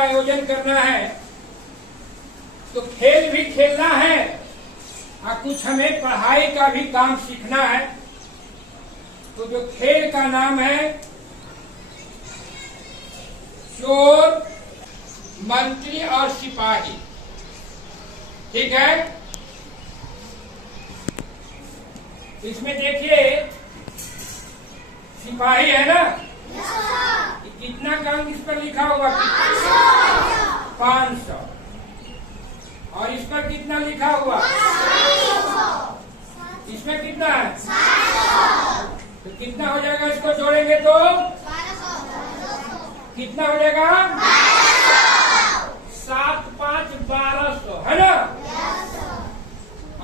आयोजन करना है तो खेल भी खेलना है और कुछ हमें पढ़ाई का भी काम सीखना है। तो जो खेल का नाम है चोर, मंत्री और सिपाही, ठीक है। इसमें देखिए सिपाही है ना, कितना का अंक इस पर लिखा होगा? 500। और इस पर कितना लिखा हुआ? इसमें कितना है? तो कितना हो जाएगा? इसको जोड़ेंगे तो कितना हो जाएगा? 7 5 1200, है ना।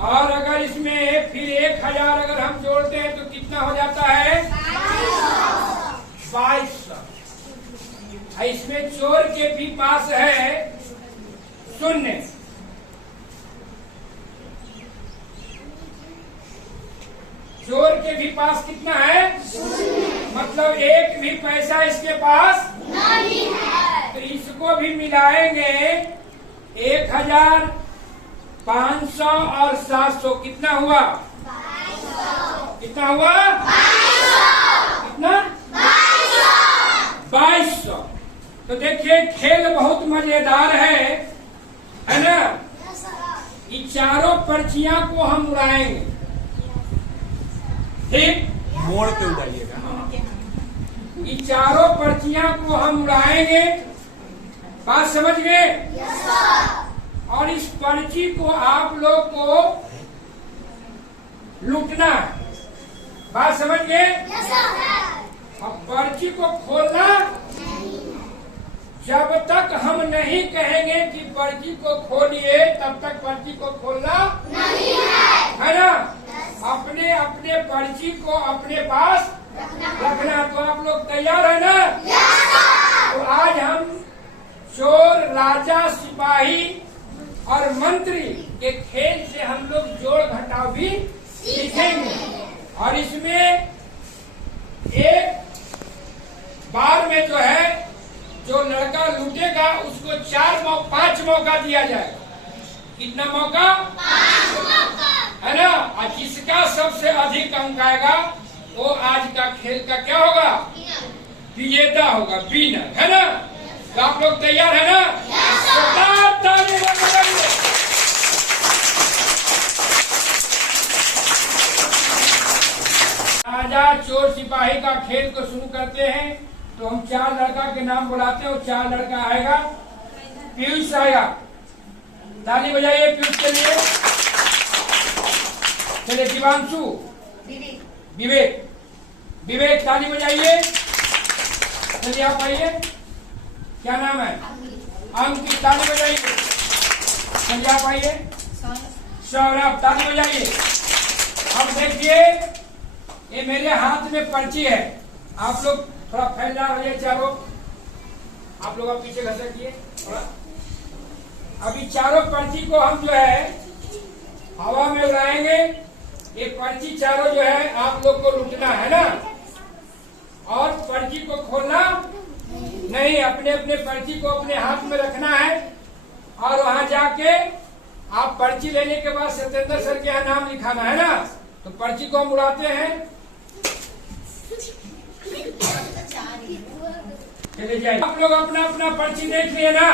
और अगर इसमें फिर 1000 अगर हम जोड़ते हैं तो कितना हो जाता है? 2200। इसमें चोर के भी पास है 0। चोर के भी पास कितना है? मतलब एक भी पैसा इसके पास नहीं है। तो इसको भी मिलाएंगे 1000, 500 और 700, कितना हुआ? 2200। कितना हुआ? 2200। कितना? 2200। तो देखिए खेल बहुत मजेदार है ना। ये चारों पर्चियां को हम उड़ाएंगे, ठीक। मोड़ पे उड़ाइएगा। ये चारों पर्चियां को हम उड़ाएंगे, बात समझ गए? और इस पर्ची को आप लोग को लूटना है, बात समझ गए? अब पर्ची को खोलना जब तक हम नहीं कहेंगे कि पर्ची को खोलिए तब तक पर्ची को खोलना नहीं है ना। अपने अपने पर्ची को अपने पास रखना। तो आप लोग तैयार है ना? तो आज हम चोर, राजा, सिपाही और मंत्री के खेल से हम लोग जोड़ घटाव भी सीखेंगे। और इसमें एक बार में जो है, जो लड़का लूटेगा उसको 5 मौका दिया जाएगा। कितना मौका? 5 मौका, है ना। और जिसका सबसे अधिक अंक आएगा वो आज का खेल का क्या होगा? विजेता होगा, विनर, है ना। तो आप लोग तैयार है ना? राजा, चोर, सिपाही का खेल को शुरू करते हैं। तो हम 4 लड़का के नाम बुलाते हैं और 4 लड़का आएगा। पीयूष आएगा, ताली बजाइए पीयूष के लिए। चलिए दिवांशु, विवेक, ताली बजाइए। चलिए आप आइए, क्या नाम है? अंकित, ताली बजाइए। चलिए आप आइए। सौरभ, ताली बजाइए। अब देखिए ये मेरे हाथ में पर्ची है, आप लोग थोड़ा फैला रहिए चारों। आप लोग पीछे घसकिए थोड़ा। अभी चारों पर्ची को हम जो है हवा में उड़ाएंगे। ये पर्ची चारों जो है आप लोग को लूटना है ना। और पर्ची को खोलना नहीं, अपने अपने पर्ची को अपने हाथ में रखना है। और वहां जाके आप पर्ची लेने के बाद सत्येंद्र सर के यहाँ नाम लिखाना है ना। तो पर्ची को हम उड़ाते हैं। चले जाइए। आप लोग अपना अपना पर्ची देख लिए ना।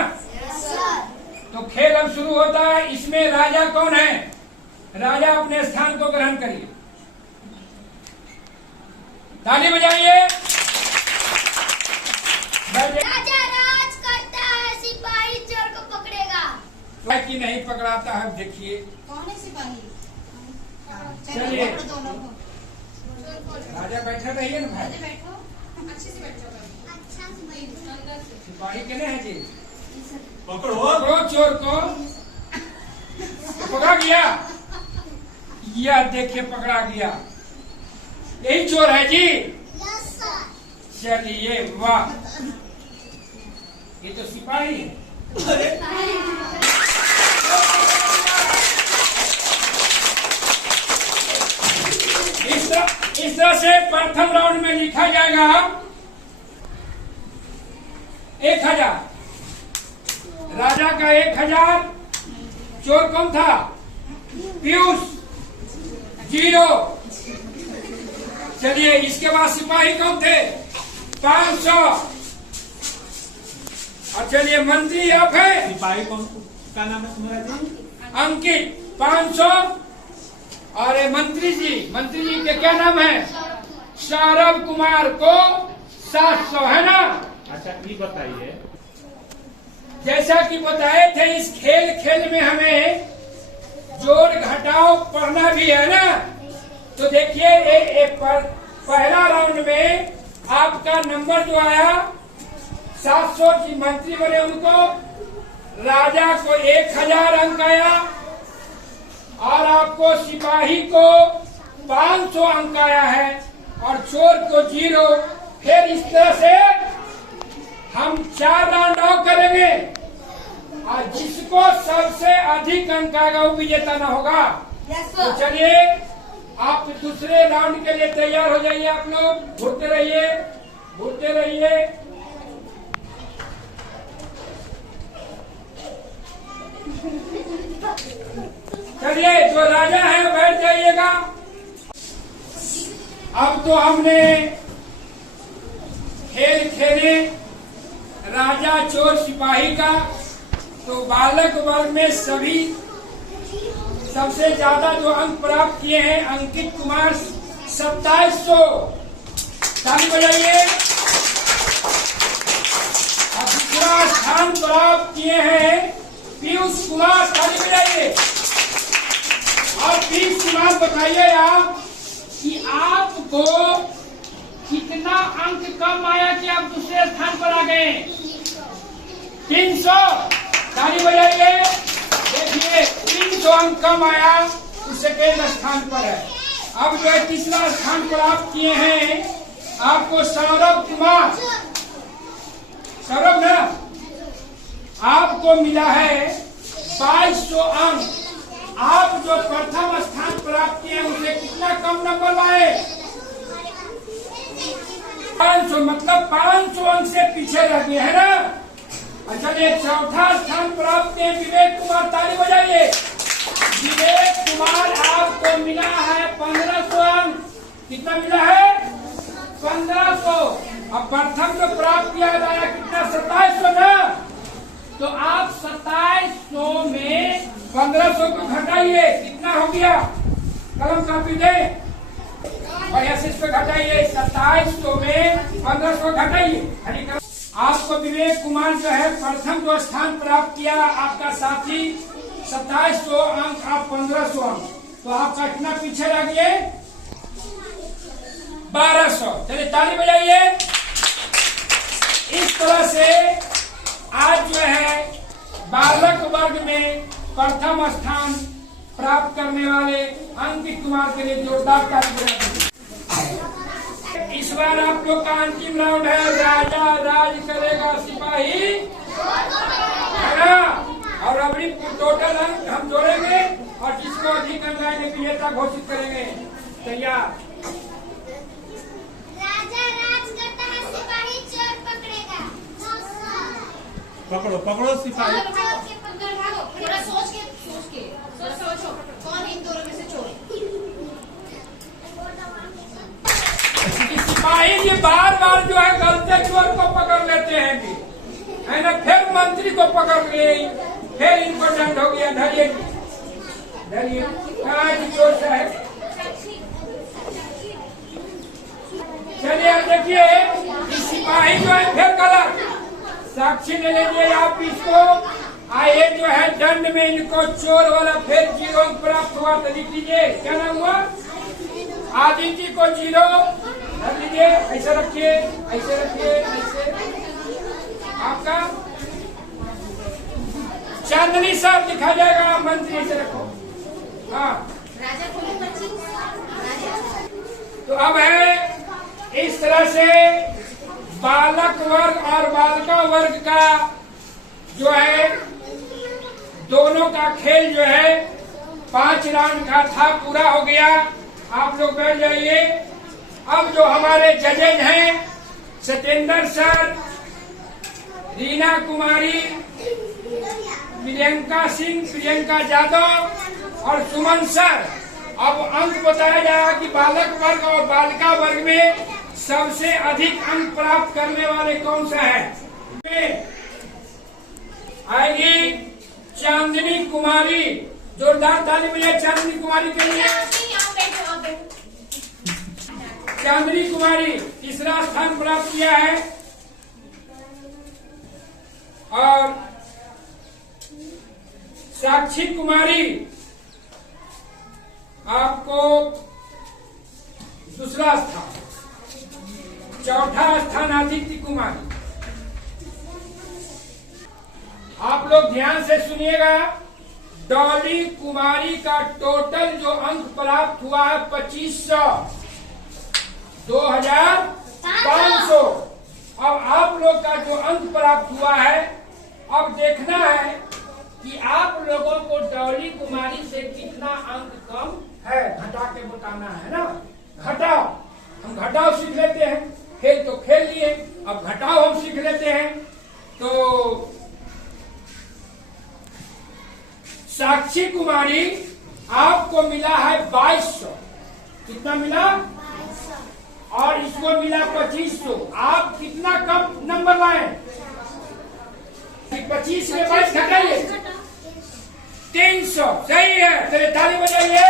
तो खेल अब शुरू होता है। इसमें राजा कौन है? राजा अपने स्थान को ग्रहण करिए, ताली बजाइए। राजा राज करता है, सिपाही चोर को पकड़ेगा। कि नहीं पकड़ाता है, देखिए कौन है सिपाही? चलिए राजा बैठा रहिए ना भाई, बैठो, अच्छे से बैठो। अच्छा से सिपाही केने है जी? पकड़ो चोर को। पकड़ा गया, यह देखिए पकड़ा गया। यही चोर है जी। चलिए वाह, ये तो सिपाही है। इस तरह से प्रथम राउंड में लिखा जाएगा 1000, राजा का 1000, चोर कौन था? पीयूष, 0। चलिए इसके बाद सिपाही कौन थे? 500। और चलिए मंत्री आप है? सिपाही कौन का नाम है तुम्हारा जी? अंकित, 500। और मंत्री जी के क्या नाम है? सौरभ कुमार को 700, है ना? अच्छा ये बताइए, जैसा कि बताए थे इस खेल में हमें जोड़ घटाव पढ़ना भी है ना। तो देखिए पहला राउंड में आपका नंबर जो आया 700, की मंत्री बने उनको, राजा को 1000 अंक आया और आपको सिपाही को 500 अंक आया है और चोर को 0। फिर इस तरह से हम 4 राउंड और करेंगे और जिसको सबसे अधिक अंक आएगा वो विजेता ना होगा। तो चलिए आप दूसरे राउंड के लिए तैयार हो जाइए। आप लोग घूरते रहिए। चलिए जो राजा है बैठ जाइएगा। अब तो हमने खेल खेले राजा चोर सिपाही का। तो बालक वर्ग में सबसे ज्यादा जो अंक प्राप्त किए हैं अंकित कुमार 2700, ताली बजाइए। और दूसरा स्थान प्राप्त किए हैं पीयूष कुमार, ताली बजाइए। और पीयूष कुमार बताइए आप कि आपको कितना अंक कम आया कि आप दूसरे स्थान पर आ गए? 300, ताली बजाइए। देखिए 300 अंक कम आया, तो सेकेंड स्थान पर है। अब जो है तीसरा स्थान प्राप्त किए हैं आपको सौरभ कुमार, सौरभ ना, आपको मिला है 2200 अंक। आप जो प्रथम स्थान प्राप्त किए हैं उसे कितना कम नंबर लाए? 500, मतलब 500 अंक से पीछे रह गए, है ना? अच्छा ये चौथा स्थान प्राप्त किए विवेक कुमार, ताली बजाइए। विवेक कुमार आपको मिला है 1500 अंक। कितना मिला है? 1500। अब प्रथम जो प्राप्त किया जाएगा कितना? 2700 ना। तो आप 2700 में 1500 को घटाइए, कितना हो गया? कलम कापी दे बढ़िया से इसको घटाइए। 2700 में 1500 घटाइए। आपको विवेक कुमार जो है प्रथम जो स्थान प्राप्त किया आपका साथी 2700 अंक, आप 1500 अंक, तो आपका कितना पीछे रह गए? 1200। चलिए ताली बजाइए। इस तरह से आज जो है बालक वर्ग में प्रथम स्थान प्राप्त करने वाले अंकित कुमार के लिए जोरदार ताली बजाइए। इस बार आप लोग का अंतिम राउंड है, राजा राज करेगा सिपाही, है ना? और अभी टोटल अंक हम जोड़ेंगे और जिसको अधिक अंक आएंगे विजेता घोषित करेंगे। तैयार? राजा राज करता है, सिपाही चोर पकड़ेगा। पकड़ो सिपाही। पूरा सोचो कौन इन दोनों में से चोर है? सिपाही जी बार जो है गलते चोर को पकड़ लेते हैं कि, है ना? फिर मंत्री को पकड़ लिए, फिर इनको दंड हो गया। धरिए चोर साहब। चलिए अब देखिए सिपाही जो है फिर गलत, साक्षी ले लीजिए आप इसको। आइए जो है दंड में इनको चोर वाला फिर 0 अंक प्राप्त हुआ, तो लिख लीजिए क्या नाम हुआ? आदित्य को 0 रख लीजिए। ऐसे रखिए, ऐसे आपका चांदनी साहब लिखा जाएगा, मंत्री ऐसे रखो। हाँ राजा को 25। तो अब है इस तरह से बालक वर्ग और बालिका वर्ग का जो है दोनों का खेल जो है 5 राउंड का था, पूरा हो गया। आप लोग बैठ जाइए। अब जो हमारे जजेज हैं सत्येंद्र सर, रीना कुमारी, प्रियंका सिंह, प्रियंका यादव और सुमन सर। अब अंक बताया जाएगा कि बालक वर्ग और बालिका वर्ग में सबसे अधिक अंक प्राप्त करने वाले कौन सा है। आएगी चांदनी कुमारी। जोरदार ताली बजाइए चांदनी कुमारी के लिए। चांदनी कुमारी तीसरा स्थान प्राप्त किया है। और साक्षी कुमारी आपको दूसरा स्थान। चौथा स्थान आदित्य कुमारी। आप लोग ध्यान से सुनिएगा। डॉली कुमारी का टोटल जो अंक प्राप्त हुआ है 2500, 2500। अब आप लोग का जो अंक प्राप्त हुआ है, अब देखना है कि आप लोगों को डॉली कुमारी से कितना अंक कम है, घटा के बताना है ना। घटाओ, हम घटाओ सीख लेते हैं। खेल तो खेल लिए, अब घटाओ हम सीख लेते हैं। तो साक्षी कुमारी आपको मिला है 2200। कितना मिला? और इसको मिला 2500। आप कितना कम नंबर लाए? 25 में 22 घटाइए, 300। सही है, चलिए ताली बजाइए।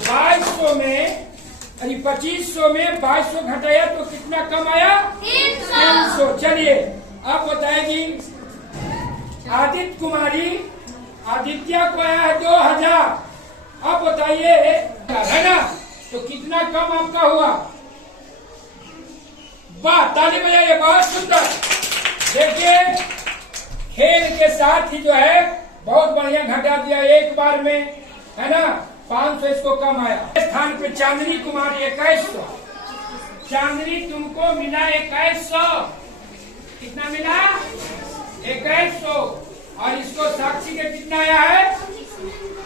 2200 में 2500 में 2200 घटाया तो कितना कम आया? 300। चलिए अब बताएगी आदित्य कुमारी। आदित्य को आया है 2000। अब बताइए है ना, तो कितना कम आपका हुआ? वाह, ताली बजाइए, बहुत सुंदर। देखिए खेल के साथ ही जो है बहुत बढ़िया घटा दिया एक बार में, है ना। 500 इसको कम आया। स्थान पे चांदनी कुमारी 2100। चांदनी तुमको मिला 2100। कितना मिला? 2100। और इसको साक्षी के कितना आया है?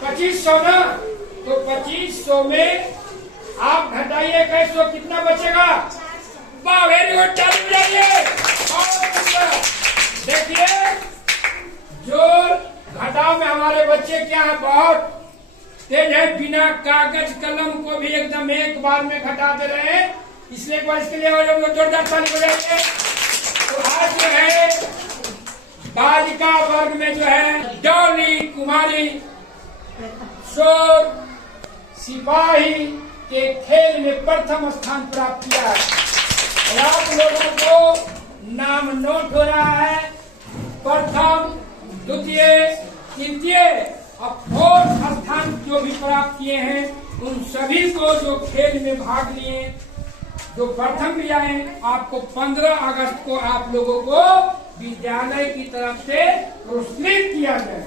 2500 ना। तो 2500 में आप घटाइए 2100, कितना बचेगा? वाह, वेरी गुड, ताली बजाइए। देखिए जो घटाव में हमारे बच्चे क्या है, बहुत तेज है। बिना कागज कलम को भी एकदम एक बार में घटा दे रहे हैं। इसलिए एक बार इसके लिए जोरदार ताली बजाइए। तो आज जो है बालिका वर्ग में जो है डॉली कुमारी शोर सिपाही के खेल में प्रथम स्थान प्राप्त किया है। और आप लोगों को नाम नोट हो रहा है। प्रथम, द्वितीय, तृतीय और फोर्थ स्थान जो भी प्राप्त किए हैं, उन सभी को जो खेल में भाग लिए, जो प्रथम भी आए, आपको 15 अगस्त को आप लोगों को विद्यालय की तरफ से पुरस्कृत किया जाएगा।